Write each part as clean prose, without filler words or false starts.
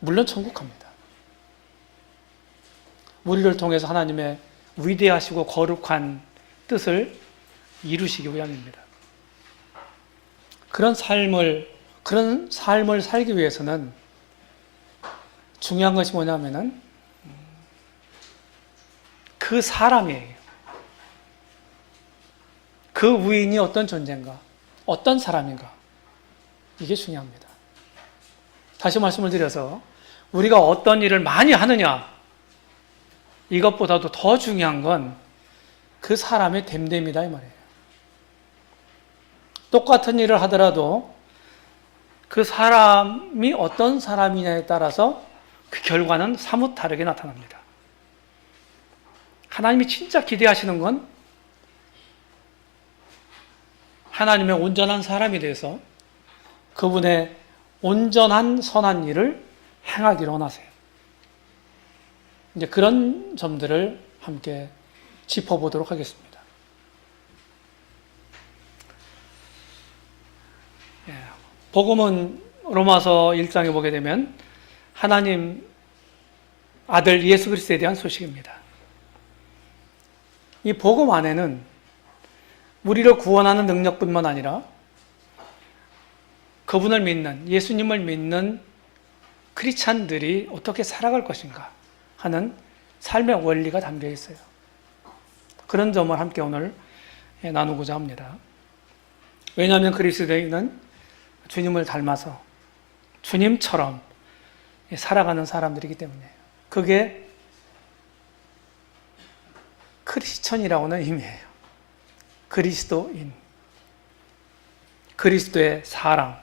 물론 천국 갑니다. 우리를 통해서 하나님의 위대하시고 거룩한 뜻을 이루시기 위함입니다. 그런 삶을 살기 위해서는 중요한 것이 뭐냐면은 그 사람이에요. 그 위인이 어떤 존재인가, 어떤 사람인가, 이게 중요합니다. 다시 말씀을 드려서 우리가 어떤 일을 많이 하느냐, 이것보다도 더 중요한 건 그 사람의 됨됨이다 이 말이에요. 똑같은 일을 하더라도 그 사람이 어떤 사람이냐에 따라서 그 결과는 사뭇 다르게 나타납니다. 하나님이 진짜 기대하시는 건 하나님의 온전한 사람이 돼서 그분의 온전한 선한 일을 행하기를 원하세요. 이제 그런 점들을 함께 짚어보도록 하겠습니다. 복음은 로마서 1장에 보게 되면 하나님 아들 예수 그리스도에 대한 소식입니다. 이 복음 안에는 우리를 구원하는 능력뿐만 아니라 그분을 믿는, 예수님을 믿는 크리스찬들이 어떻게 살아갈 것인가 하는 삶의 원리가 담겨 있어요. 그런 점을 함께 오늘 나누고자 합니다. 왜냐하면 그리스도인은 주님을 닮아서 주님처럼 살아가는 사람들이기 때문이에요. 그게 크리스천이라고는 의미해요. 그리스도인, 그리스도의 사랑.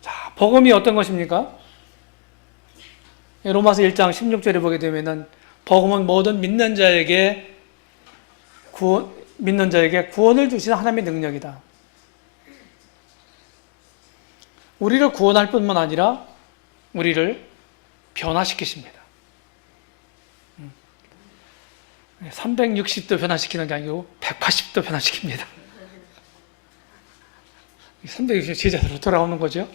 자, 복음이 어떤 것입니까? 로마서 1장 16절에 보게 되면은 복음은 모든 믿는 자에게 구원을 주시는 하나님의 능력이다. 우리를 구원할 뿐만 아니라 우리를 변화시키십니다. 360도 변화시키는 게 아니고 180도 변화시킵니다. 360도 제자로 돌아오는 거죠.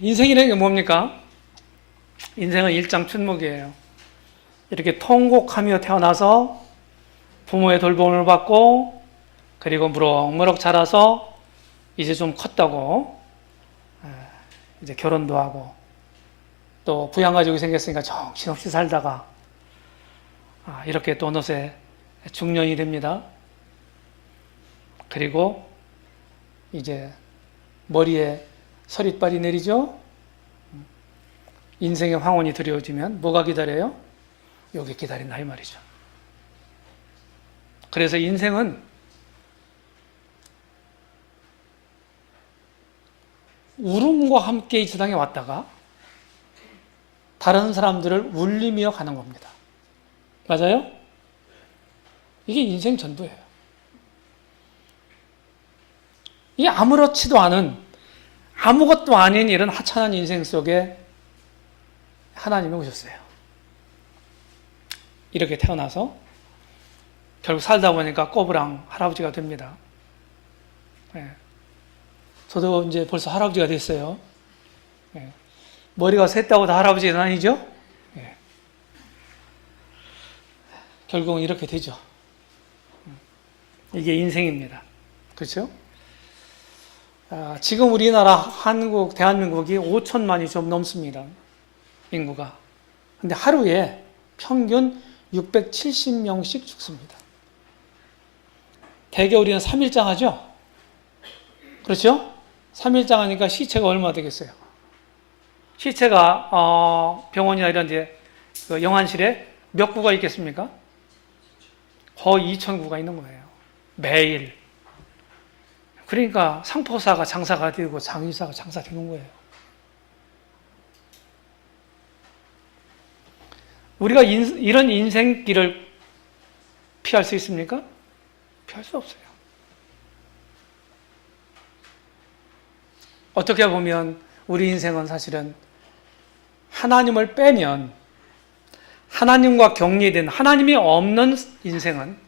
인생이라는 게 뭡니까? 인생은 일장춘목이에요. 이렇게 통곡하며 태어나서 부모의 돌봄을 받고 그리고 무럭무럭 자라서 이제 좀 컸다고 이제 결혼도 하고 또 부양가족이 생겼으니까 정신없이 살다가 이렇게 또 어느새 중년이 됩니다. 그리고 이제 머리에 서릿발이 내리죠. 인생의 황혼이 드려지면 뭐가 기다려요? 요게 기다린다 이 말이죠. 그래서 인생은 울음과 함께 이 세상에 왔다가 다른 사람들을 울리며 가는 겁니다. 맞아요? 이게 인생 전부예요. 이게 아무렇지도 않은, 아무것도 아닌 이런 하찮은 인생 속에 하나님이 오셨어요. 이렇게 태어나서 결국 살다 보니까 꼬부랑 할아버지가 됩니다. 저도 이제 벌써 할아버지가 됐어요. 머리가 샜다고 다 할아버지는 아니죠? 결국은 이렇게 되죠. 이게 인생입니다. 그렇죠? 지금 우리나라 한국, 대한민국이 5천만이 좀 넘습니다. 인구가. 근데 하루에 평균 670명씩 죽습니다. 대개 우리는 3일장 하죠? 그렇죠? 3일장 하니까 시체가 얼마 되겠어요? 시체가 병원이나 이런 데 영안실에 몇 구가 있겠습니까? 거의 2,000구가 있는 거예요. 매일. 그러니까 상포사가 장사가 되고 장의사가 장사되는 거예요. 우리가 이런 인생길을 피할 수 있습니까? 피할 수 없어요. 어떻게 보면 우리 인생은 사실은 하나님을 빼면 하나님과 격리된 하나님이 없는 인생은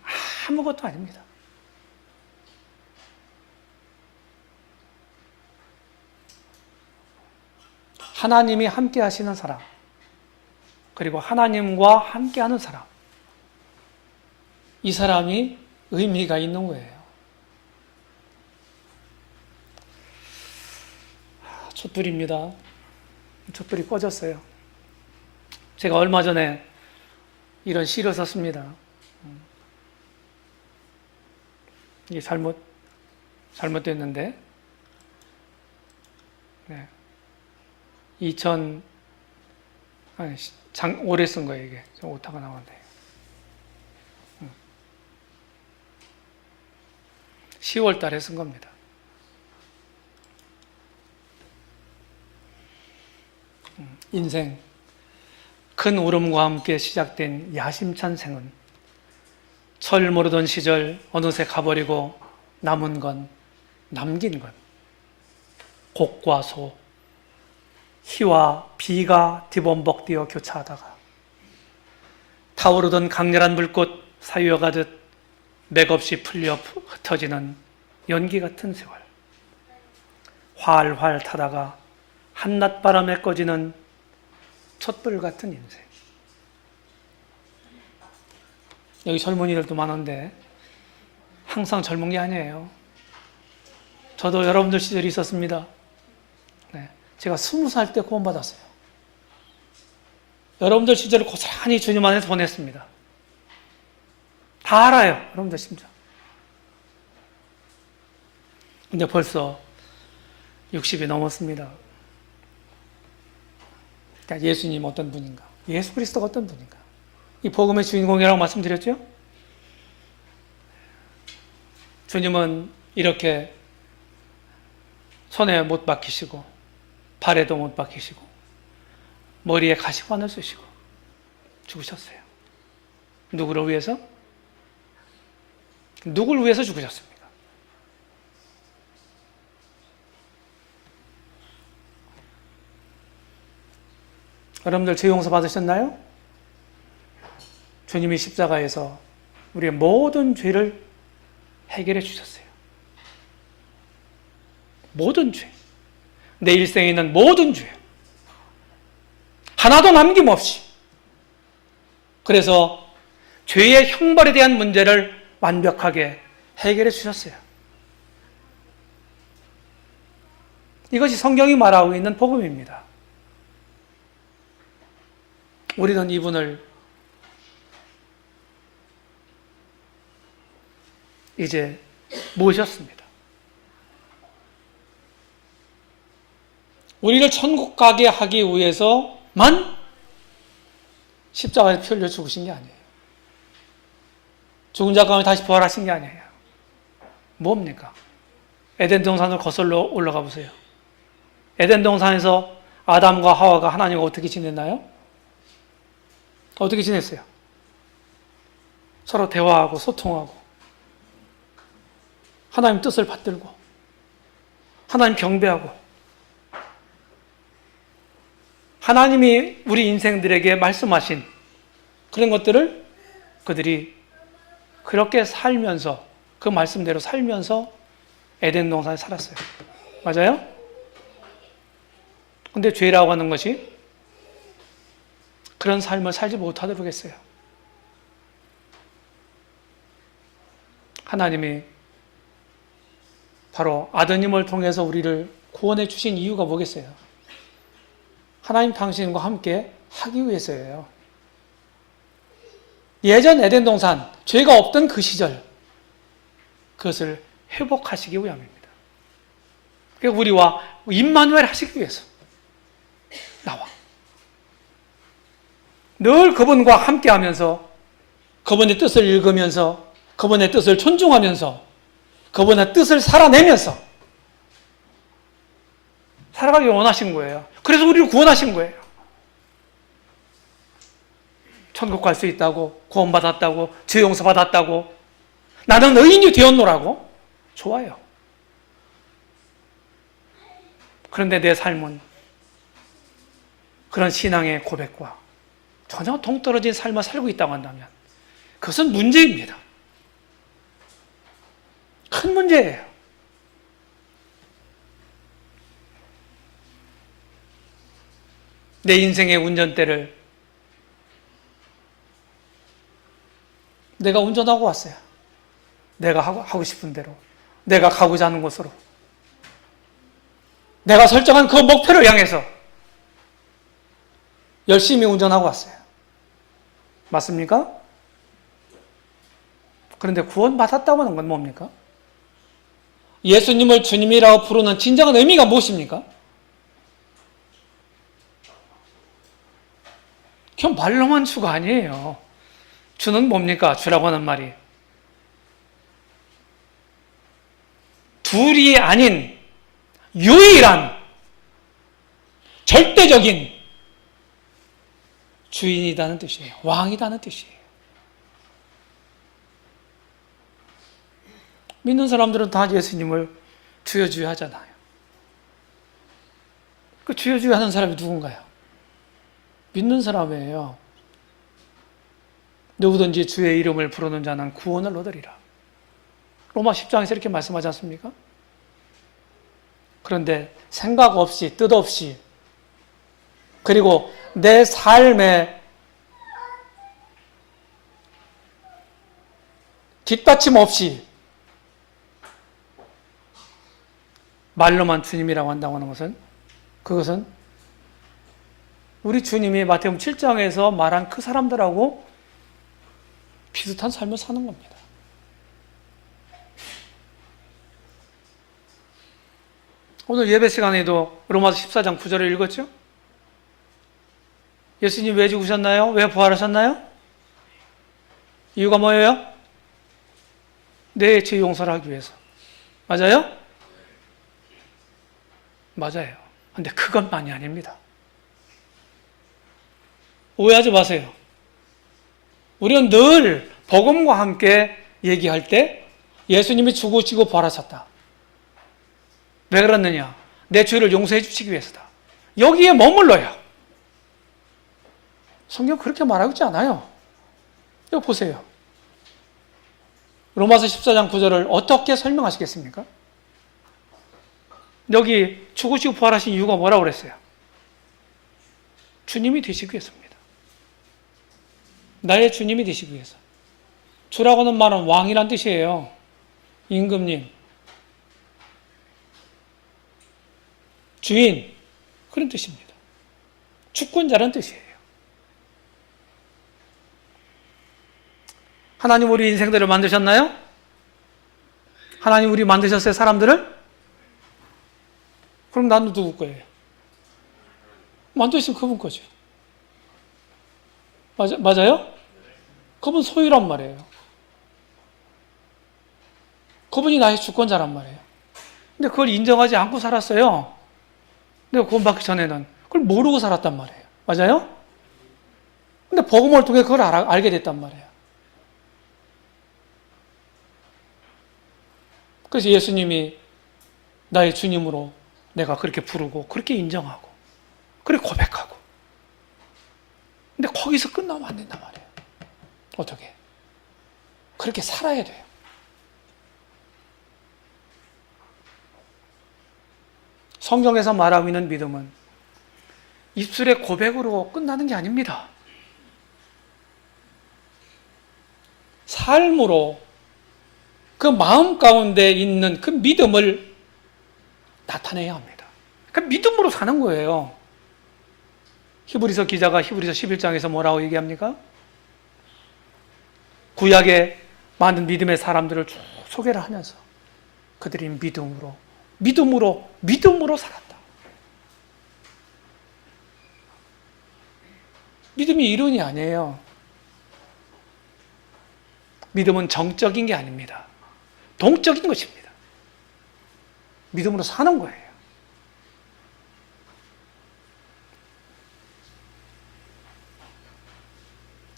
아무것도 아닙니다. 하나님이 함께 하시는 사람, 그리고 하나님과 함께 하는 사람, 이 사람이 의미가 있는 거예요. 촛불입니다. 촛불이 꺼졌어요. 제가 얼마 전에 이런 시를 썼습니다. 이게 잘못됐는데, 네. 올해 쓴 거예요, 이게. 오타가 나왔는데. 10월 달에 쓴 겁니다. 인생, 큰 울음과 함께 시작된 야심찬 생은 철 모르던 시절 어느새 가버리고 남은 건, 남긴 건 곡과 소, 희와 비가 뒤범벅되어 교차하다가 타오르던 강렬한 불꽃 사유여가듯 맥없이 풀려 흩어지는 연기 같은 세월, 활활 타다가 한낮 바람에 꺼지는 촛불 같은 인생. 여기 젊은이들도 많은데 항상 젊은 게 아니에요. 저도 여러분들 시절이 있었습니다. 네, 제가 20살 때 구원받았어요. 여러분들 시절을 고스란히 주님 안에서 보냈습니다. 다 알아요, 여러분들 심지어. 근데 벌써 60이 넘었습니다. 그러니까 예수님 어떤 분인가? 예수 그리스도가 어떤 분인가? 이 복음의 주인공이라고 말씀드렸죠? 주님은 이렇게 손에 못 박히시고 발에도 못 박히시고 머리에 가시관을 쓰시고 죽으셨어요. 누구를 위해서? 누굴 위해서 죽으셨습니까? 여러분들 죄 용서 받으셨나요? 주님이 십자가에서 우리의 모든 죄를 해결해 주셨어요. 모든 죄, 내 일생에 있는 모든 죄, 하나도 남김없이. 그래서 죄의 형벌에 대한 문제를 완벽하게 해결해 주셨어요. 이것이 성경이 말하고 있는 복음입니다. 우리는 이분을 이제 모셨습니다. 우리를 천국 가게 하기 위해서만 십자가에 피 흘려 죽으신 게 아니에요. 죽은 자 가운데 다시 부활하신 게 아니에요. 뭡니까? 에덴 동산을 거슬러 올라가 보세요. 에덴 동산에서 아담과 하와가 하나님과 어떻게 지냈나요? 어떻게 지냈어요? 서로 대화하고 소통하고 하나님 뜻을 받들고 하나님 경배하고 하나님이 우리 인생들에게 말씀하신 그런 것들을 그들이 그렇게 살면서 그 말씀대로 살면서 에덴 동산에 살았어요. 맞아요? 근데 죄라고 하는 것이 그런 삶을 살지 못하도록 했어요. 하나님이 바로 아드님을 통해서 우리를 구원해 주신 이유가 뭐겠어요? 하나님 당신과 함께 하기 위해서예요. 예전 에덴 동산, 죄가 없던 그 시절, 그것을 회복하시기 위함입니다. 그러니까 우리와 임마누엘 하시기 위해서 나와. 늘 그분과 함께 하면서 그분의 뜻을 읽으면서 그분의 뜻을 존중하면서 그분의 뜻을 살아내면서 살아가기 원하신 거예요. 그래서 우리를 구원하신 거예요. 천국 갈 수 있다고, 구원받았다고, 죄 용서받았다고, 나는 의인이 되었노라고? 좋아요. 그런데 내 삶은 그런 신앙의 고백과 전혀 동떨어진 삶을 살고 있다고 한다면 그것은 문제입니다. 큰 문제예요. 내 인생의 운전대를 내가 운전하고 왔어요. 내가 하고 싶은 대로, 내가 가고자 하는 곳으로, 내가 설정한 그 목표를 향해서 열심히 운전하고 왔어요. 맞습니까? 그런데 구원받았다고 하는 건 뭡니까? 예수님을 주님이라고 부르는 진정한 의미가 무엇입니까? 그냥 말로만 주가 아니에요. 주는 뭡니까? 주라고 하는 말이. 둘이 아닌 유일한 절대적인 주인이라는 뜻이에요. 왕이라는 뜻이에요. 믿는 사람들은 다 예수님을 주여 주여 하잖아요. 그 주여 주여 하는 사람이 누군가요? 믿는 사람이에요. 누구든지 주의 이름을 부르는 자는 구원을 얻으리라. 로마 10장에서 이렇게 말씀하지 않습니까? 그런데 생각 없이, 뜻 없이, 그리고 내 삶에 뒷받침 없이 말로만 주님이라고 한다고 하는 것은, 그것은 우리 주님이 마태복음 7장에서 말한 그 사람들하고 비슷한 삶을 사는 겁니다. 오늘 예배 시간에도 로마서 14장 9절을 읽었죠? 예수님 왜 죽으셨나요? 왜 부활하셨나요? 이유가 뭐예요? 내 죄 용서를 하기 위해서. 맞아요? 맞아요. 근데 그것만이 아닙니다. 오해하지 마세요. 우리는 늘 복음과 함께 얘기할 때 예수님이 죽으시고 부활하셨다. 왜 그랬느냐? 내 죄를 용서해 주시기 위해서다. 여기에 머물러요. 성경 그렇게 말하고 있지 않아요. 이거 보세요. 로마서 14장 9절을 어떻게 설명하시겠습니까? 여기 죽으시고 부활하신 이유가 뭐라고 그랬어요? 주님이 되시기 위해서입니다. 나의 주님이 되시기 위해서. 주라고 하는 말은 왕이란 뜻이에요. 임금님, 주인, 그런 뜻입니다. 주권자라는 뜻이에요. 하나님 우리 인생들을 만드셨나요? 하나님 우리 만드셨어요, 사람들을? 그럼 나는 누구 거예요? 만드신 그분 거죠. 맞아요? 그분 소유란 말이에요. 그분이 나의 주권자란 말이에요. 근데 그걸 인정하지 않고 살았어요. 내가 구원받기 전에는 그걸 모르고 살았단 말이에요. 맞아요? 근데 복음을 통해 그걸 알게 됐단 말이에요. 그래서 예수님이 나의 주님으로 내가 그렇게 부르고 그렇게 인정하고 그렇게 고백하고, 근데 거기서 끝나면 안 된단 말이에요. 어떻게? 그렇게 살아야 돼요. 성경에서 말하고 있는 믿음은 입술의 고백으로 끝나는 게 아닙니다. 삶으로 그 마음 가운데 있는 그 믿음을 나타내야 합니다. 그 믿음으로 사는 거예요. 히브리서 기자가 히브리서 11장에서 뭐라고 얘기합니까? 구약의 많은 믿음의 사람들을 쭉 소개를 하면서 그들이 믿음으로 살았다. 믿음이 이론이 아니에요. 믿음은 정적인 게 아닙니다. 동적인 것입니다. 믿음으로 사는 거예요.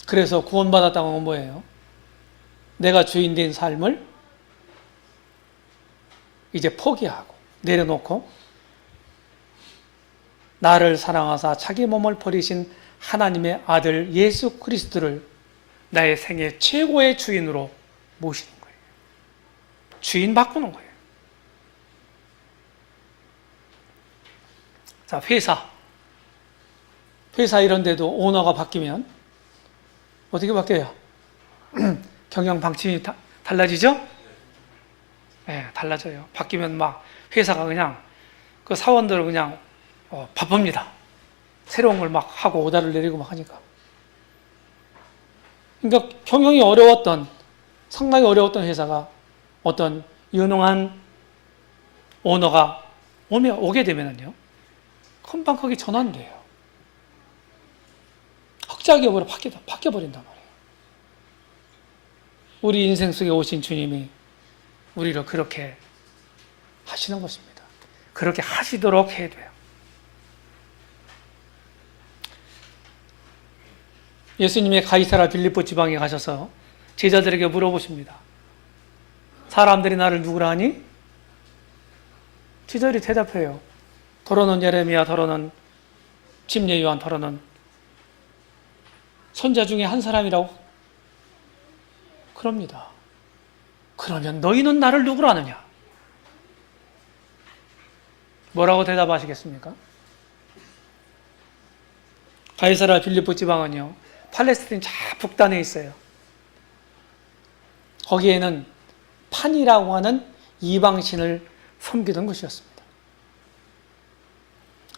그래서 구원받았다고 하면 뭐예요? 내가 주인 된 삶을 이제 포기하고 내려놓고 나를 사랑하사 자기 몸을 버리신 하나님의 아들 예수 그리스도를 나의 생애 최고의 주인으로 모시는 거예요. 주인 바꾸는 거예요. 자, 회사. 회사 이런 데도 오너가 바뀌면 어떻게 바뀌어요? 경영 방침이 달라지죠? 네, 달라져요. 바뀌면 막 회사가 그냥 그 사원들을 그냥 바쁩니다. 새로운 걸 막 하고 오다를 내리고 막 하니까. 그러니까 경영이 상당히 어려웠던 회사가 어떤 유능한 오너가 오게 되면은요, 금방 거기 전환돼요. 흑자기업으로 바뀌어버린단 말이에요. 우리 인생 속에 오신 주님이 우리를 그렇게 하시는 것입니다. 그렇게 하시도록 해야 돼요. 예수님이 가이사라 빌립보 지방에 가셔서 제자들에게 물어보십니다. 사람들이 나를 누구라 하니? 제자들이 대답해요. 더러는 예레미야, 더러는 침례 요한, 더러는 선자 중에 한 사람이라고 그럽니다. 그러면 너희는 나를 누구로 아느냐? 뭐라고 대답하시겠습니까? 가이사라 빌립보 지방은요, 팔레스타인 저 북단에 있어요. 거기에는 판이라고 하는 이방신을 섬기던 곳이었습니다.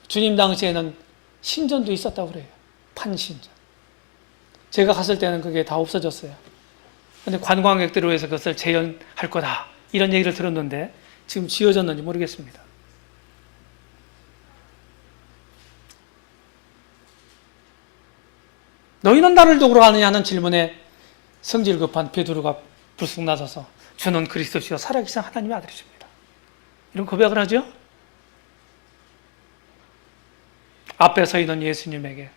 주님 당시에는 신전도 있었다고 그래요. 판신전. 제가 갔을 때는 그게 다 없어졌어요. 근데 관광객들을 위해서 그것을 재현할 거다, 이런 얘기를 들었는데 지금 지어졌는지 모르겠습니다. 너희는 나를 누구로 아느냐 하는 질문에 성질 급한 베드로가 불쑥 나서서 주는 그리스도시요 살아계신 하나님의 아들이십니다, 이런 고백을 하죠. 앞에 서 있는 예수님에게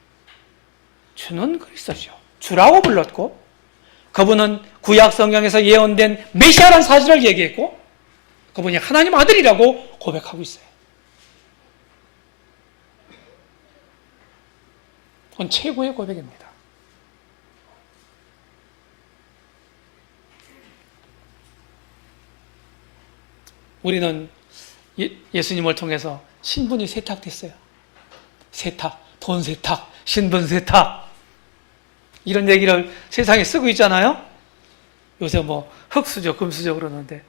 주는 그리스도시요, 주라고 불렀고, 그분은 구약 성경에서 예언된 메시아라는 사실을 얘기했고, 그분이 하나님 아들이라고 고백하고 있어요. 그건 최고의 고백입니다. 우리는 예수님을 통해서 신분이 세탁됐어요. 세탁, 돈 세탁, 신분 세탁, 이런 얘기를 세상에 쓰고 있잖아요. 요새 뭐 흑수저, 금수저 그러는데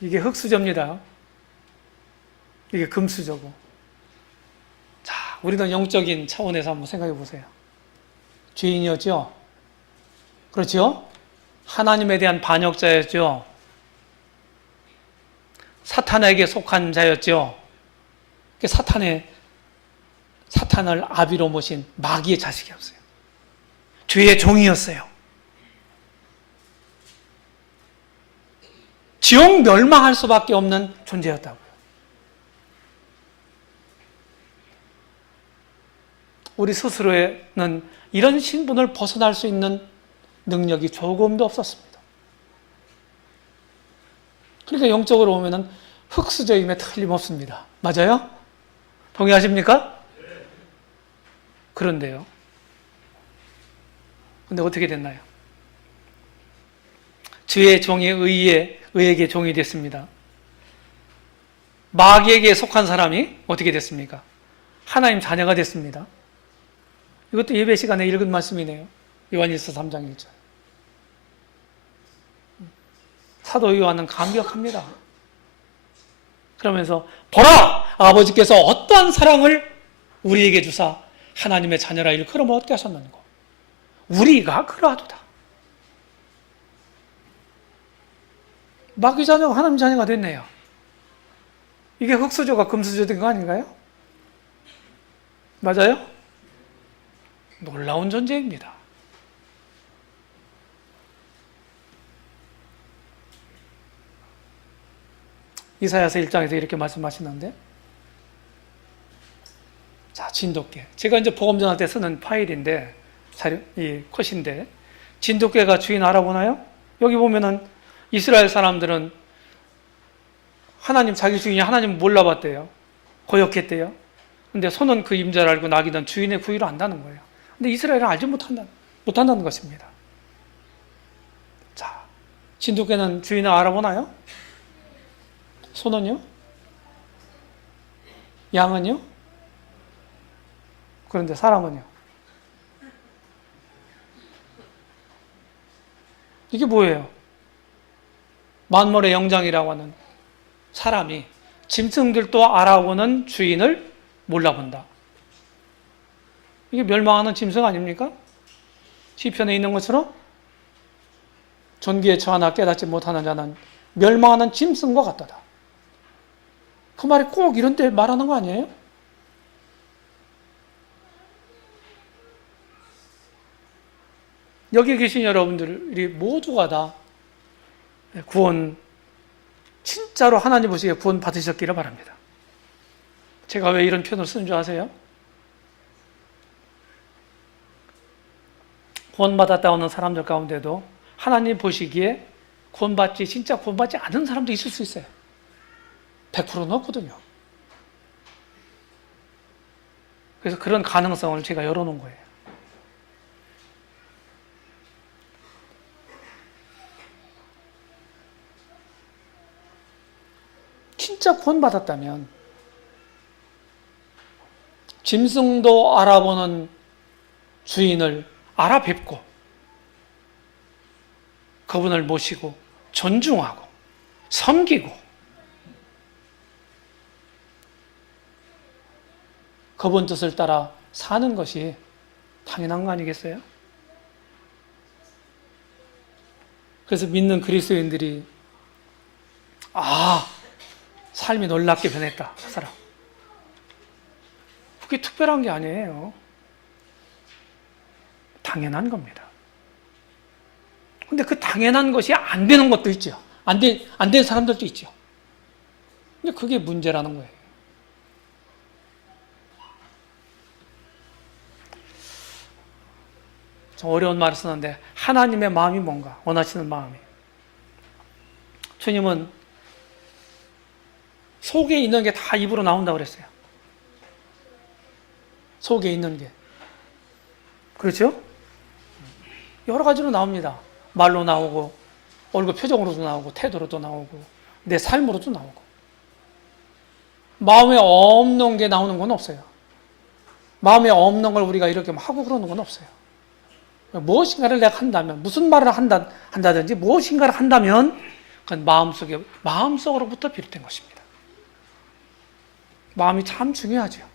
이게 흑수저입니다. 이게 금수저고. 자, 우리는 영적인 차원에서 한번 생각해 보세요. 죄인이었죠? 그렇죠? 하나님에 대한 반역자였죠? 사탄에게 속한 자였죠? 사탄을 아비로 모신 마귀의 자식이었어요. 죄의 종이었어요. 지옥 멸망할 수밖에 없는 존재였다고요. 우리 스스로에는 이런 신분을 벗어날 수 있는 능력이 조금도 없었습니다. 그러니까 영적으로 보면은 흑수저임에 틀림없습니다. 맞아요? 동의하십니까? 그런데요. 근데 어떻게 됐나요? 주의 종이 의에게 종이 됐습니다. 마귀에게 속한 사람이 어떻게 됐습니까? 하나님 자녀가 됐습니다. 이것도 예배 시간에 읽은 말씀이네요. 요한일서 3장 1절. 사도 요한은 감격합니다. 그러면서 보라! 아버지께서 어떠한 사랑을 우리에게 주사 하나님의 자녀라 일컬음을 얻게 하셨는고 우리가 그러하도다. 마귀 자녀가 하나님 자녀가 됐네요. 이게 흑수저가 금수저 된 거 아닌가요? 맞아요? 놀라운 존재입니다. 이사야서 1장에서 이렇게 말씀하시는데, 자, 진돗개. 제가 이제 복음 전할 때 쓰는 파일인데, 이 컷인데, 진돗개가 주인 알아보나요? 여기 보면은 이스라엘 사람들은 자기 주인이 하나님 몰라봤대요. 거역했대요. 근데 소는 그 임자를 알고 나귀는 주인의 구의를 안다는 거예요. 근데 이스라엘은 알지 못한다는 것입니다. 자, 진돗개는 주인을 알아보나요? 소는요? 양은요? 그런데 사람은요? 이게 뭐예요? 만물의 영장이라고 하는 사람이 짐승들도 알아보는 주인을 몰라본다. 이게 멸망하는 짐승 아닙니까? 시편에 있는 것처럼 존귀에 처하나 깨닫지 못하는 자는 멸망하는 짐승과 같다다. 그 말이 꼭 이런 때 말하는 거 아니에요? 여기 계신 여러분들이 모두가 다 구원, 진짜로 하나님 보시기에 구원 받으셨기를 바랍니다. 제가 왜 이런 표현을 쓰는 줄 아세요? 구원받았다 오는 사람들 가운데도 하나님 보시기에 구원받지, 진짜 구원받지 않은 사람도 있을 수 있어요. 100%는 없거든요. 그래서 그런 가능성을 제가 열어놓은 거예요. 진짜 구원받았다면 짐승도 알아보는 주인을 알아뵙고 그분을 모시고 존중하고 섬기고 그분 뜻을 따라 사는 것이 당연한 거 아니겠어요? 그래서 믿는 그리스도인들이 삶이 놀랍게 변했다. 그 사람. 그게 특별한 게 아니에요. 당연한 겁니다. 근데 그 당연한 것이 안 되는 것도 있죠. 안 된 사람들도 있죠. 근데 그게 문제라는 거예요. 좀 어려운 말을 쓰는데 하나님의 마음이 뭔가, 원하시는 마음이. 주님은 속에 있는 게 다 입으로 나온다고 그랬어요. 속에 있는 게. 그렇죠? 여러 가지로 나옵니다. 말로 나오고, 얼굴 표정으로도 나오고, 태도로도 나오고, 내 삶으로도 나오고. 마음에 없는 게 나오는 건 없어요. 마음에 없는 걸 우리가 이렇게 하고 그러는 건 없어요. 무엇인가를 내가 한다면, 무슨 말을 한다든지 무엇인가를 한다면, 그건 마음속으로부터 비롯된 것입니다. 마음이 참 중요하죠.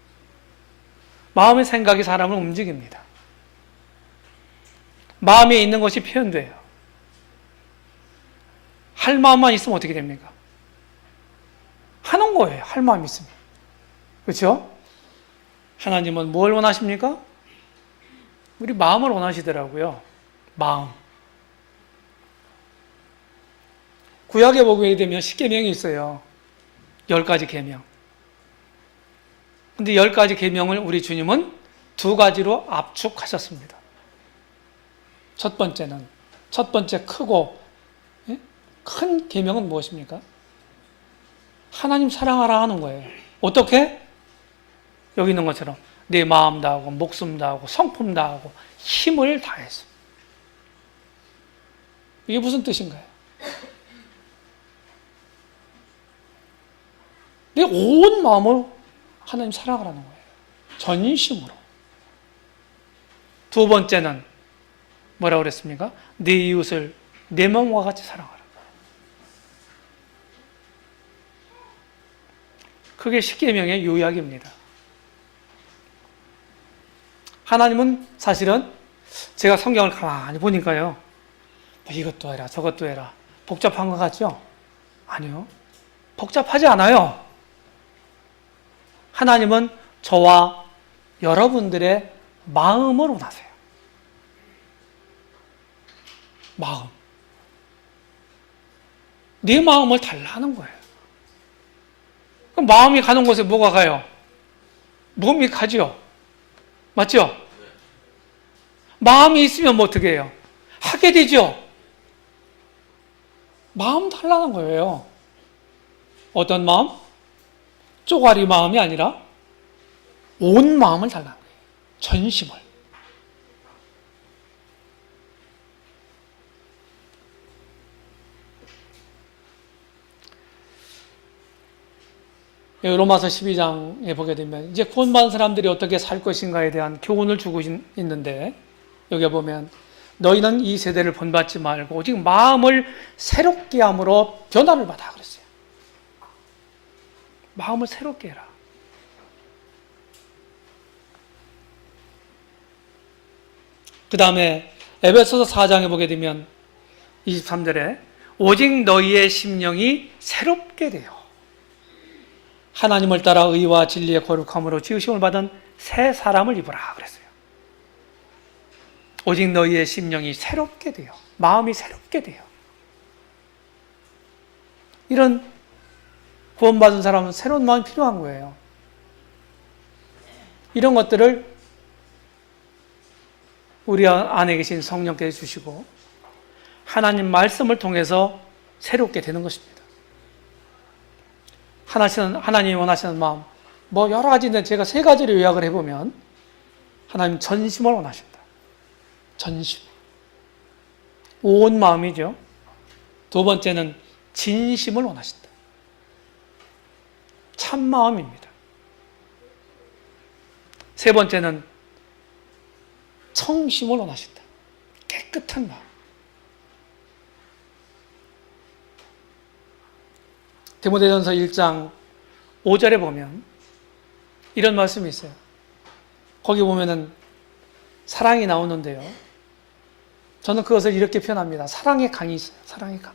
마음의 생각이 사람을 움직입니다. 마음에 있는 것이 표현돼요. 할 마음만 있으면 어떻게 됩니까? 하는 거예요. 할 마음이 있으면. 그렇죠? 하나님은 뭘 원하십니까? 우리 마음을 원하시더라고요. 마음. 구약에 보게 되면 10계명이 있어요. 10가지 계명. 근데 10가지 계명을 우리 주님은 2가지로 압축하셨습니다. 첫 번째 크고 큰 계명은 무엇입니까? 하나님 사랑하라 하는 거예요. 어떻게? 여기 있는 것처럼 내 마음 다하고 목숨 다하고 성품 다하고 힘을 다해서. 이게 무슨 뜻인가요? 내 온 마음을 하나님 사랑하라는 거예요. 전심으로. 2번째는 뭐라고 그랬습니까? 내 이웃을 내 마음과 같이 사랑하라. 그게 십계명의 요약입니다. 하나님은 사실은 제가 성경을 가만히 보니까요. 이것도 해라 저것도 해라. 복잡한 것 같죠? 아니요. 복잡하지 않아요. 하나님은 저와 여러분들의 마음을 원하세요. 마음. 네 마음을 달라는 거예요. 그럼 마음이 가는 곳에 뭐가 가요? 몸이 가죠. 맞죠? 마음이 있으면 뭐 어떻게 해요? 하게 되죠. 마음 달라는 거예요. 어떤 마음? 쪼가리 마음이 아니라 온 마음을 달라는 거예요. 전심을. 로마서 12장에 보게 되면 이제 구원받은 사람들이 어떻게 살 것인가에 대한 교훈을 주고 있는데, 여기 보면 너희는 이 세대를 본받지 말고 오직 마음을 새롭게 함으로 변화를 받아 그랬어요. 마음을 새롭게 해라. 그 다음에 에베소서 4장에 보게 되면 23절에 오직 너희의 심령이 새롭게 되어 하나님을 따라 의와 진리의 거룩함으로 지으심을 받은 새 사람을 입으라 그랬어요. 오직 너희의 심령이 새롭게 되어, 마음이 새롭게 되어. 이런 구원받은 사람은 새로운 마음이 필요한 거예요. 이런 것들을 우리 안에 계신 성령께서 주시고 하나님 말씀을 통해서 새롭게 되는 것입니다. 하나님이 원하시는 마음, 뭐 여러 가지인데 제가 세 가지를 요약을 해보면, 하나님 전심을 원하신다. 전심. 온 마음이죠. 두 번째는 진심을 원하신다. 참 마음입니다. 세 번째는 청심을 원하신다. 깨끗한 마음. 디모데전서 1장 5절에 보면 이런 말씀이 있어요. 거기 보면은 사랑이 나오는데요. 저는 그것을 이렇게 표현합니다. 사랑의 강이 있어요. 사랑의 강.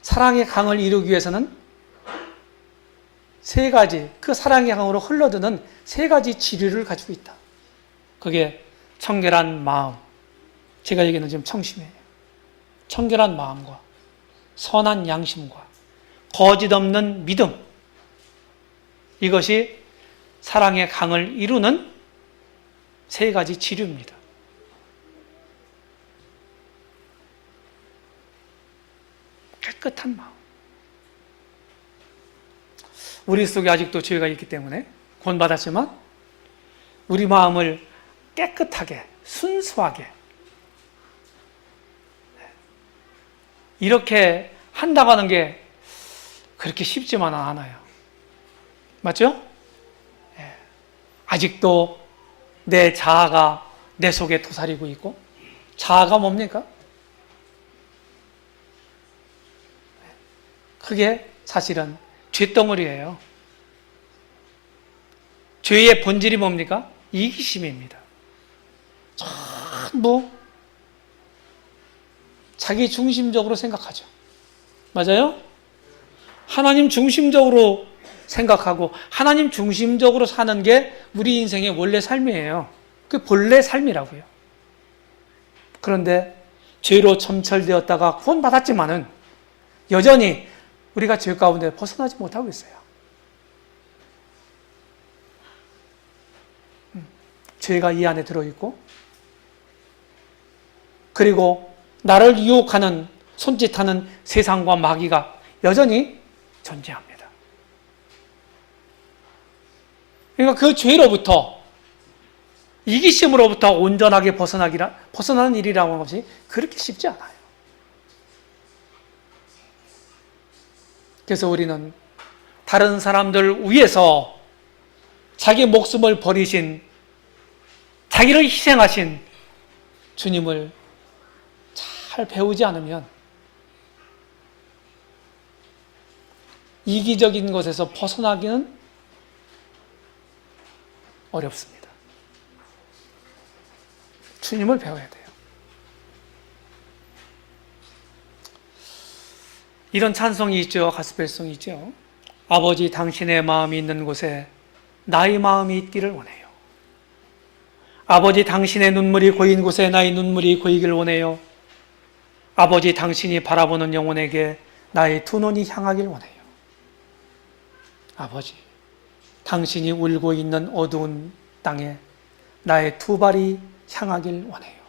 사랑의 강을 이루기 위해서는 세 가지, 그 사랑의 강으로 흘러드는 세 가지 지류를 가지고 있다. 그게 청결한 마음. 제가 얘기하는 지금 청심이에요. 청결한 마음과 선한 양심과 거짓 없는 믿음. 이것이 사랑의 강을 이루는 세 가지 지류입니다. 깨끗한 마음. 우리 속에 아직도 죄가 있기 때문에 구원받았지만 우리 마음을 깨끗하게, 순수하게 이렇게 한다고 하는 게 그렇게 쉽지만은 않아요. 맞죠? 아직도 내 자아가 내 속에 도사리고 있고, 자아가 뭡니까? 그게 사실은 죄덩어리예요. 죄의 본질이 뭡니까? 이기심입니다. 전부 자기 중심적으로 생각하죠. 맞아요? 하나님 중심적으로 생각하고 하나님 중심적으로 사는 게 우리 인생의 원래 삶이에요. 그 본래 삶이라고요. 그런데 죄로 점철되었다가 구원받았지만은 여전히 우리가 죄 가운데 벗어나지 못하고 있어요. 죄가 이 안에 들어있고, 그리고 나를 유혹하는, 손짓하는 세상과 마귀가 여전히 존재합니다. 그러니까 그 죄로부터, 이기심으로부터 온전하게 벗어나는 일이라고 하는 것이 그렇게 쉽지 않아요. 그래서 우리는 다른 사람들 위해서 자기 목숨을 버리신, 자기를 희생하신 주님을 잘 배우지 않으면 이기적인 것에서 벗어나기는 어렵습니다. 주님을 배워야 돼요. 이런 찬송이 있죠. 가스펠송이 있죠. 아버지 당신의 마음이 있는 곳에 나의 마음이 있기를 원해요. 아버지 당신의 눈물이 고인 곳에 나의 눈물이 고이길 원해요. 아버지 당신이 바라보는 영혼에게 나의 두 눈이 향하길 원해요. 아버지 당신이 울고 있는 어두운 땅에 나의 두 발이 향하길 원해요.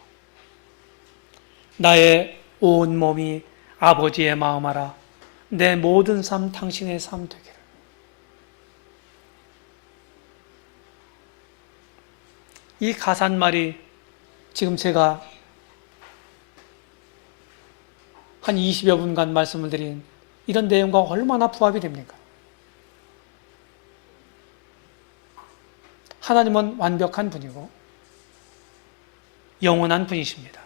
나의 온 몸이 아버지의 마음 알아 내 모든 삶 당신의 삶 되기를. 이 가사말이 지금 제가 한 20여 분간 말씀을 드린 이런 내용과 얼마나 부합이 됩니까? 하나님은 완벽한 분이고 영원한 분이십니다.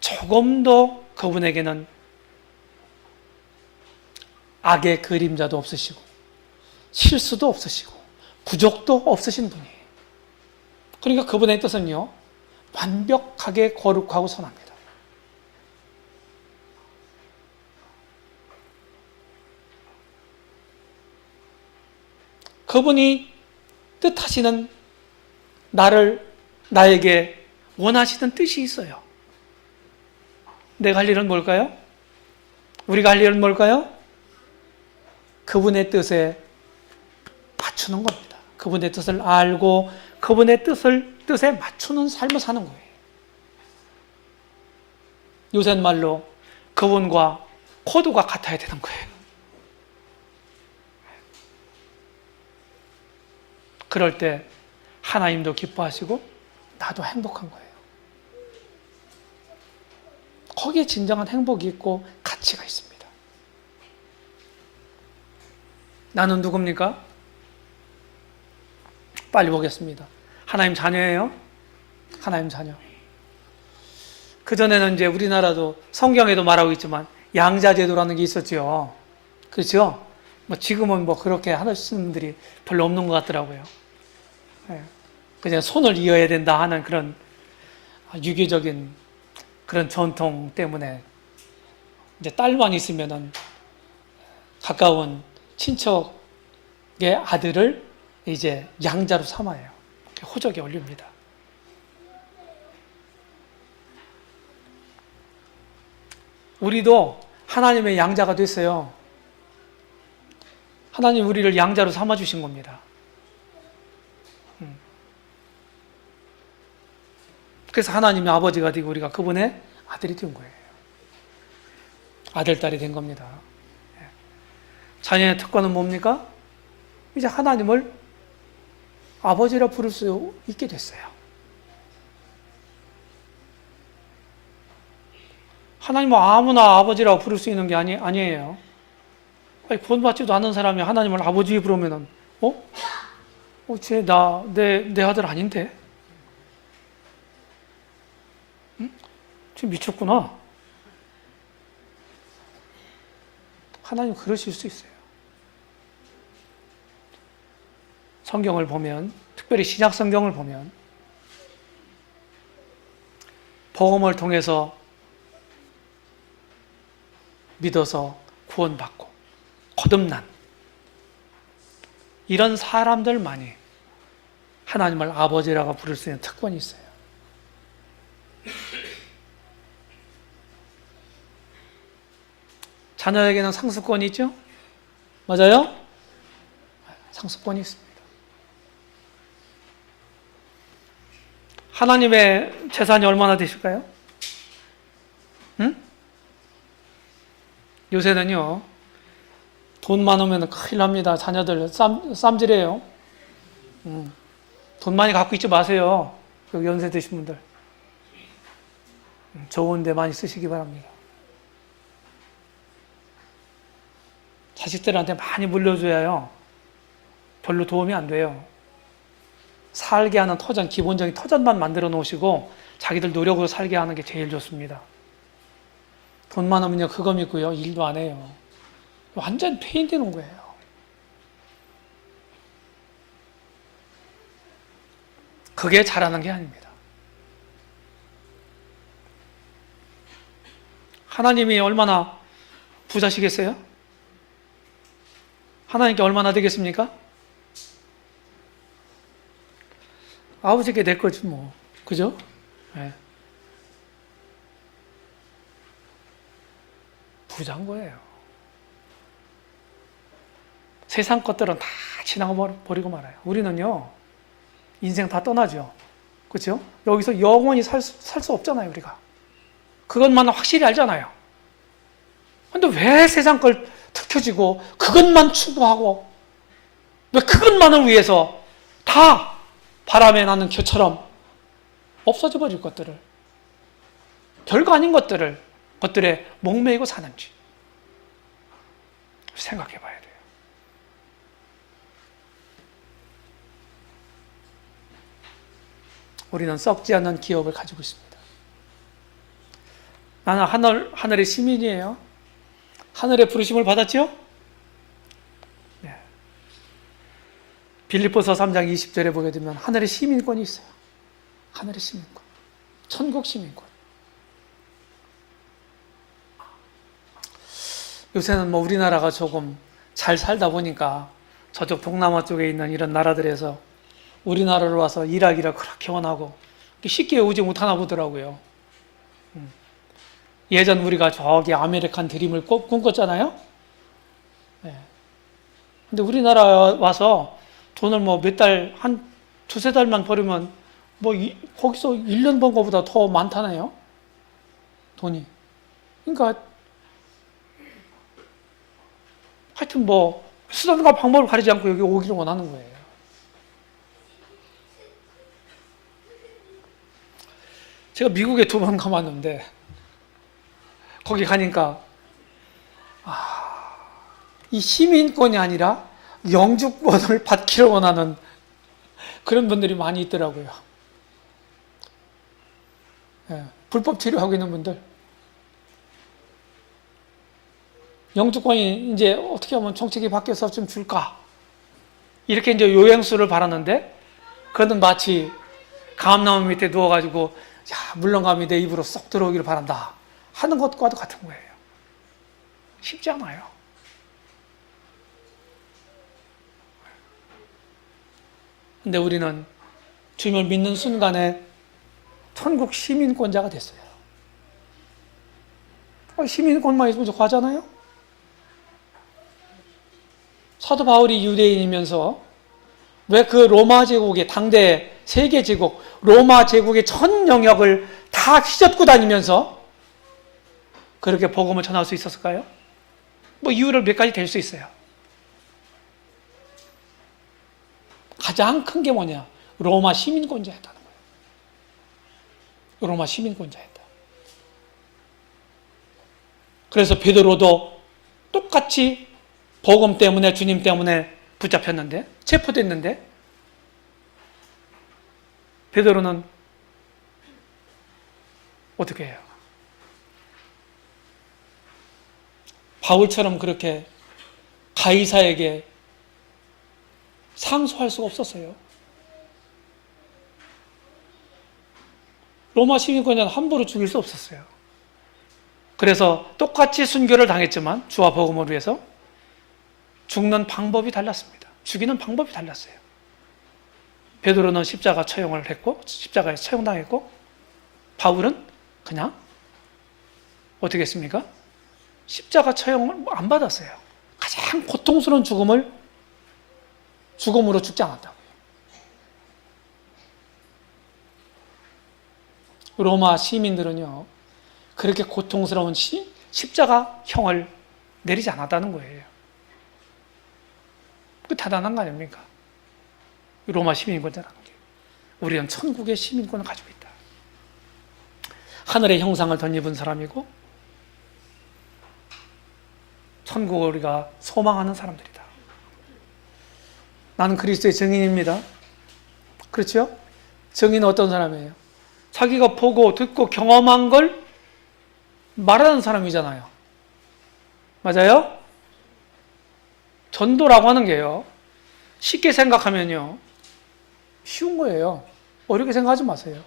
조금도 그분에게는 악의 그림자도 없으시고 실수도 없으시고 부족도 없으신 분이에요. 그러니까 그분의 뜻은요, 완벽하게 거룩하고 선합니다. 그분이 뜻하시는 나에게 원하시는 뜻이 있어요. 내가 할 일은 뭘까요? 우리가 할 일은 뭘까요? 그분의 뜻에 맞추는 겁니다. 그분의 뜻을 알고 그분의 뜻에 맞추는 삶을 사는 거예요. 요새 말로 그분과 코드가 같아야 되는 거예요. 그럴 때 하나님도 기뻐하시고 나도 행복한 거예요. 거기에 진정한 행복이 있고 가치가 있습니다. 나는 누굽니까? 빨리 보겠습니다. 하나님 자녀예요. 하나님 자녀. 그전에는 이제 우리나라도 성경에도 말하고 있지만 양자제도라는 게 있었죠. 그렇죠? 지금은 그렇게 하시는 분들이 별로 없는 것 같더라고요. 그냥 손을 이어야 된다 하는 그런 유교적인 그런 전통 때문에 이제 딸만 있으면은 가까운 친척의 아들을 이제 양자로 삼아요. 호적에 올립니다. 우리도 하나님의 양자가 됐어요. 하나님 우리를 양자로 삼아주신 겁니다. 그래서 하나님의 아버지가 되고 우리가 그분의 아들이 된 거예요. 아들, 딸이 된 겁니다. 자녀의 특권은 뭡니까? 이제 하나님을 아버지라 부를 수 있게 됐어요. 하나님은 아무나 아버지라고 부를 수 있는 게 아니에요. 구원받지도 않은 사람이 하나님을 아버지 부르면은, 쟤 내 아들 아닌데? 응? 쟤 미쳤구나. 하나님 그러실 수 있어요. 성경을 보면, 특별히 신약 성경을 보면, 복음을 통해서 믿어서 구원받고 거듭난 이런 사람들만이 하나님을 아버지라고 부를 수 있는 특권이 있어요. 자녀에게는 상속권이 있죠? 맞아요? 상속권이 있습니다. 하나님의 재산이 얼마나 되실까요? 응? 요새는요, 돈 많으면 큰일 납니다. 자녀들 쌈질해요. 돈 많이 갖고 있지 마세요. 여기 연세 드신 분들. 좋은 데 많이 쓰시기 바랍니다. 자식들한테 많이 물려줘야요. 별로 도움이 안 돼요. 살게 하는 터전, 기본적인 터전만 만들어 놓으시고 자기들 노력으로 살게 하는 게 제일 좋습니다. 돈 많으면요, 그거 믿고요, 일도 안 해요. 완전 폐인되는 거예요. 그게 잘하는 게 아닙니다. 하나님이 얼마나 부자시겠어요? 하나님께 얼마나 되겠습니까? 아버지께 내 거지 뭐. 그죠? 네. 부자인 거예요. 세상 것들은 다 지나가버리고 말아요. 우리는요, 인생 다 떠나죠. 그렇죠? 여기서 영원히 살 수 없잖아요, 우리가. 그것만 확실히 알잖아요. 근데 왜 세상 걸 툭 켜지고 그것만 추구하고 왜 그것만을 위해서 다 바람에 나는 겨처럼 없어져 버릴 것들을, 별거 아닌 것들에 목매이고 사는지 생각해 봐야 돼요. 우리는 썩지 않는 기업을 가지고 있습니다. 나는 하늘의 시민이에요. 하늘의 부르심을 받았죠? 네. 빌립보서 3장 20절에 보게 되면 하늘의 시민권이 있어요. 하늘의 시민권. 천국 시민권. 요새는 뭐 우리나라가 조금 잘 살다 보니까 저쪽 동남아 쪽에 있는 이런 나라들에서 우리나라로 와서 일하기를 그렇게 원하고 쉽게 오지 못하나 보더라고요. 예전 우리가 저기 아메리칸 드림을 꿈꿨잖아요. 네. 근데 우리나라 와서 돈을 뭐 몇 달, 한 두세 달만 벌으면 뭐 거기서 1년 번 거보다 더 많다네요. 돈이. 그러니까 하여튼 뭐 수단과 방법을 가리지 않고 여기 오기를 원하는 거예요. 제가 미국에 2번 가봤는데 거기 가니까 이 시민권이 아니라 영주권을 받기를 원하는 그런 분들이 많이 있더라고요. 예, 불법 치료하고 있는 분들. 영주권이 이제 어떻게 하면 정책이 바뀌어서 좀 줄까? 이렇게 이제 요행수를 바랐는데, 그거는 마치 감나무 밑에 누워가지고, 야, 물렁감이 내 입으로 쏙 들어오기를 바란다 하는 것과도 같은 거예요. 쉽지 않아요. 근데 우리는 주님을 믿는 순간에 천국 시민권자가 됐어요. 시민권만 있으면 과잖아요? 사도 바울이 유대인이면서 왜 그 로마 제국의 당대 세계 제국, 로마 제국의 전 영역을 다 휘젓고 다니면서 그렇게 복음을 전할 수 있었을까요? 뭐 이유를 몇 가지 댈 수 있어요. 가장 큰 게 뭐냐? 로마 시민권자였다는 거예요. 로마 시민권자였다. 그래서 베드로도 똑같이 복음 때문에, 주님 때문에 붙잡혔는데, 체포됐는데, 베드로는 어떻게 해요? 바울처럼 그렇게 가이사에게 상소할 수가 없었어요. 로마 시민권자는 함부로 죽일 수 없었어요. 그래서 똑같이 순교를 당했지만 주와 복음을 위해서 죽는 방법이 달랐습니다. 죽이는 방법이 달랐어요. 베드로는 십자가 처형을 했고, 십자가에 처형당했고, 바울은 그냥 어떻게 했습니까? 십자가 처형을 안 받았어요. 가장 고통스러운 죽음으로 죽지 않았다고요. 로마 시민들은요, 그렇게 고통스러운 십자가형을 내리지 않았다는 거예요. 그 대단한 거 아닙니까? 로마 시민권자라는 게. 우리는 천국의 시민권을 가지고 있다. 하늘의 형상을 덧입은 사람이고 천국을 우리가 소망하는 사람들이다. 나는 그리스도의 증인입니다. 그렇죠? 증인은 어떤 사람이에요? 자기가 보고 듣고 경험한 걸 말하는 사람이잖아요. 맞아요? 전도라고 하는 게요, 쉽게 생각하면요, 쉬운 거예요. 어렵게 생각하지 마세요.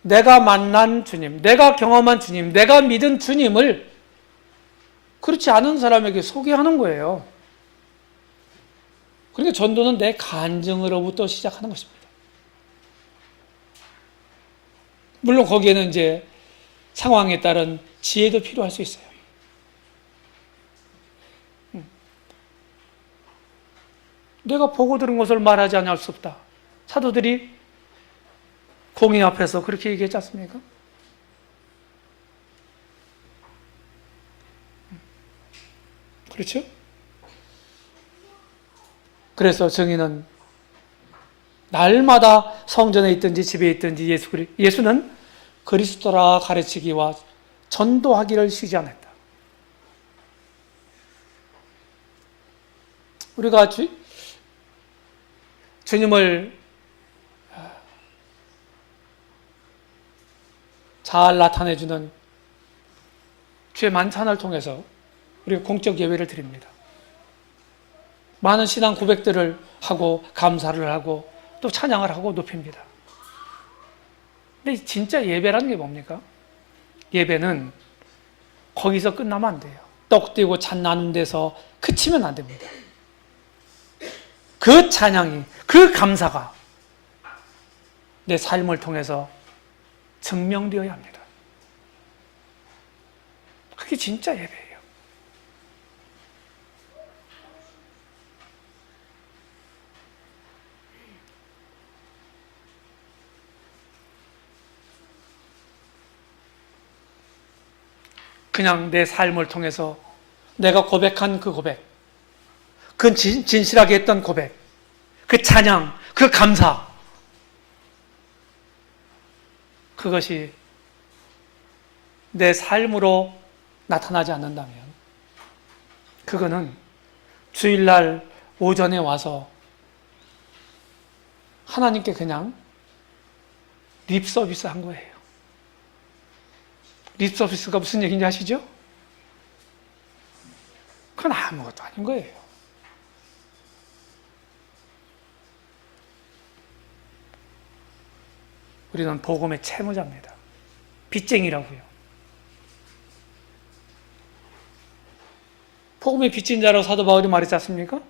내가 만난 주님, 내가 경험한 주님, 내가 믿은 주님을 그렇지 않은 사람에게 소개하는 거예요. 그러니까 전도는 내 간증으로부터 시작하는 것입니다. 물론 거기에는 이제 상황에 따른 지혜도 필요할 수 있어요. 내가 보고 들은 것을 말하지 않을 수 없다. 사도들이 공의 앞에서 그렇게 얘기했지 않습니까? 그렇죠? 그래서 증인은 날마다 성전에 있든지 집에 있든지 예수는 그리스도라 가르치기와 전도하기를 쉬지 않았다. 우리가 주님을 잘 나타내주는 주의 만찬을 통해서 우리가 공적 예배를 드립니다. 많은 신앙 고백들을 하고 감사를 하고 또 찬양을 하고 높입니다. 근데 진짜 예배라는 게 뭡니까? 예배는 거기서 끝나면 안 돼요. 떡 띄고 잔 나눈 데서 그치면 안 됩니다. 그 찬양이, 그 감사가 내 삶을 통해서 증명되어야 합니다. 그게 진짜 예배예요. 그냥 내 삶을 통해서 내가 고백한 그 고백, 그 진실하게 했던 고백, 그 찬양, 그 감사, 그것이 내 삶으로 나타나지 않는다면 그거는 주일날 오전에 와서 하나님께 그냥 립 서비스 한 거예요. 립 서비스가 무슨 얘기인지 아시죠? 그건 아무것도 아닌 거예요. 우리는 복음의 채무자입니다. 빚쟁이라고요. 복음의 빚진 자라고 사도 바울이 말했지 않습니까?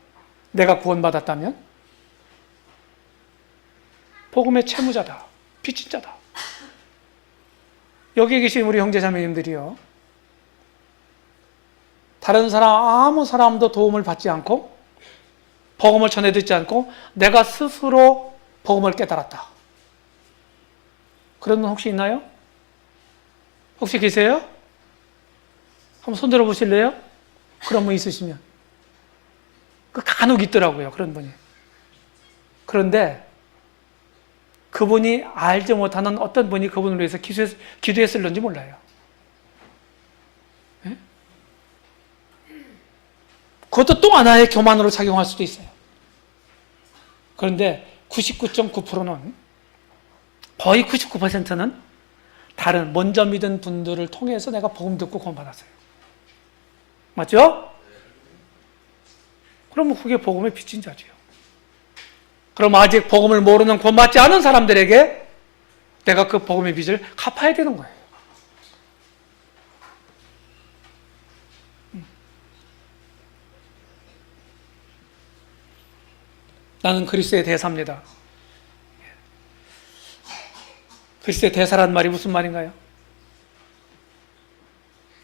내가 구원받았다면 복음의 채무자다. 빚진 자다. 여기에 계신 우리 형제자매님들이요, 다른 사람 아무 사람도 도움을 받지 않고 복음을 전해 듣지 않고 내가 스스로 복음을 깨달았다. 그런 분 혹시 있나요? 혹시 계세요? 한번 손 들어 보실래요? 그런 분 있으시면. 그 간혹 있더라고요, 그런 분이. 그런데 그분이 알지 못하는 어떤 분이 그분을 위해서 기도했을는지 몰라요. 네? 그것도 또 하나의 교만으로 작용할 수도 있어요. 그런데 99.9%는, 거의 99%는 다른 먼저 믿은 분들을 통해서 내가 복음 듣고 구원받았어요. 맞죠? 그러면 그게 복음의 빚진 자지요. 그럼 아직 복음을 모르는 구원받지 않은 사람들에게 내가 그 복음의 빚을 갚아야 되는 거예요. 나는 그리스도의 대사입니다. 그리스도의 대사란 말이 무슨 말인가요?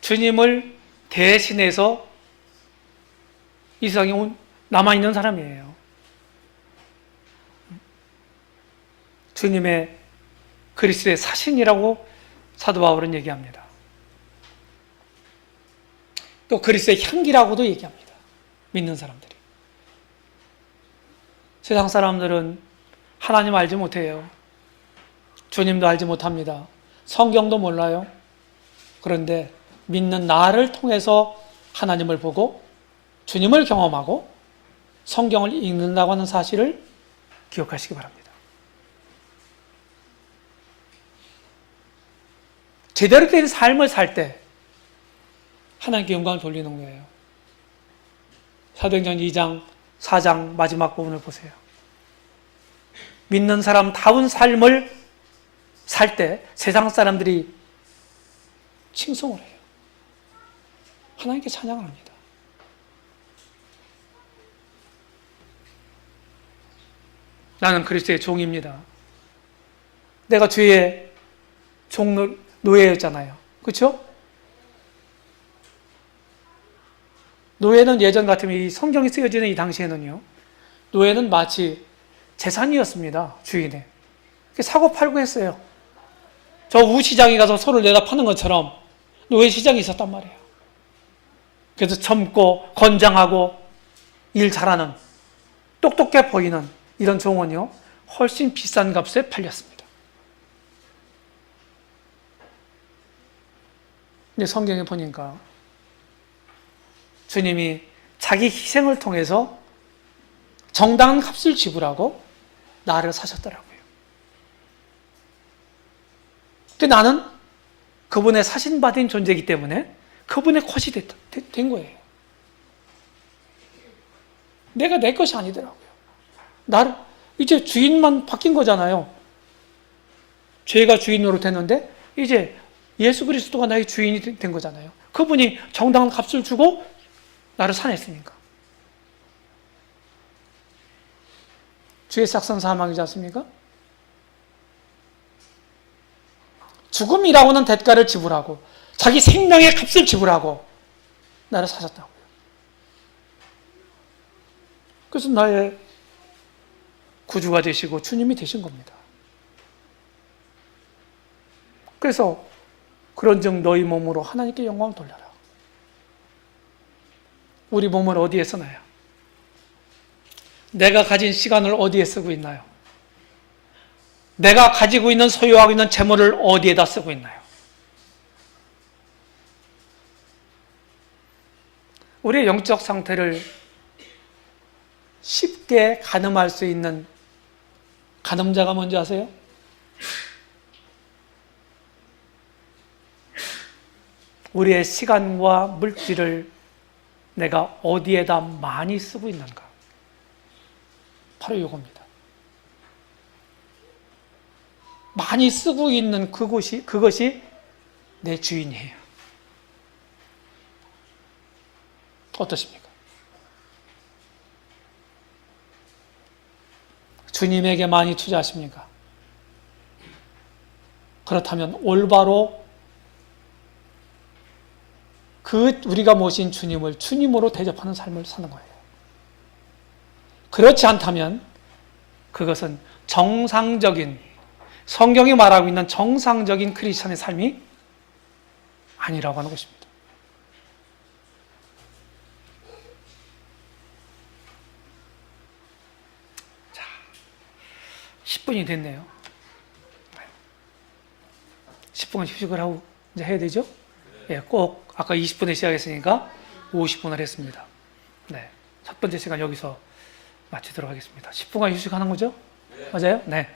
주님을 대신해서 이 세상에 남아있는 사람이에요. 주님의 그리스도의 사신이라고 사도 바울은 얘기합니다. 또 그리스도의 향기라고도 얘기합니다. 믿는 사람들이. 세상 사람들은 하나님 알지 못해요. 주님도 알지 못합니다. 성경도 몰라요. 그런데 믿는 나를 통해서 하나님을 보고 주님을 경험하고 성경을 읽는다고 하는 사실을 기억하시기 바랍니다. 제대로 된 삶을 살 때 하나님께 영광을 돌리는 거예요. 사도행전 2장, 4장 마지막 부분을 보세요. 믿는 사람다운 삶을 살 때 세상 사람들이 칭송을 해요. 하나님께 찬양을 합니다. 나는 그리스도의 종입니다. 내가 주의 노예였잖아요. 그렇죠? 노예는 예전 같으면 이 성경이 쓰여지는 이 당시에는요, 노예는 마치 재산이었습니다. 주인의. 사고 팔고 했어요. 저 우시장에 가서 소를 내다 파는 것처럼 노예 시장이 있었단 말이에요. 그래서 젊고 건장하고 일 잘하는 똑똑해 보이는 이런 종은요, 훨씬 비싼 값에 팔렸습니다. 근데 성경에 보니까 주님이 자기 희생을 통해서 정당한 값을 지불하고 나를 사셨더라고요. 근데 나는 그분의 사신받은 존재이기 때문에 그분의 컷이 된 거예요. 내가 내 것이 아니더라고요. 나를 이제 주인만 바뀐 거잖아요. 죄가 주인 노릇했는데 이제 예수 그리스도가 나의 주인이 된 거잖아요. 그분이 정당한 값을 주고 나를 사냈으니까. 주의 싹선 사망이지 않습니까? 죽음이라고는 대가를 지불하고 자기 생명의 값을 지불하고 나를 사셨다고요. 그래서 나의 구주가 되시고 주님이 되신 겁니다. 그래서 그런즉 너희 몸으로 하나님께 영광을 돌려라. 우리 몸을 어디에 쓰나요? 내가 가진 시간을 어디에 쓰고 있나요? 내가 가지고 있는 소유하고 있는 재물을 어디에다 쓰고 있나요? 우리의 영적 상태를 쉽게 가늠할 수 있는 가늠자가 뭔지 아세요? 우리의 시간과 물질을 내가 어디에다 많이 쓰고 있는가? 바로 이겁니다. 많이 쓰고 있는 그것이 내 주인이에요. 어떠십니까? 주님에게 많이 투자하십니까? 그렇다면 올바로 우리가 모신 주님을 주님으로 대접하는 삶을 사는 거예요. 그렇지 않다면 그것은 정상적인, 성경이 말하고 있는 정상적인 크리스천의 삶이 아니라고 하는 것입니다. 자, 10분이 됐네요. 10분 휴식을 하고 이제 해야 되죠? 예, 꼭 아까 20분에 시작했으니까 50분을 했습니다. 네, 첫 번째 시간 여기서 마치도록 하겠습니다. 10분간 휴식하는 거죠? 맞아요? 네.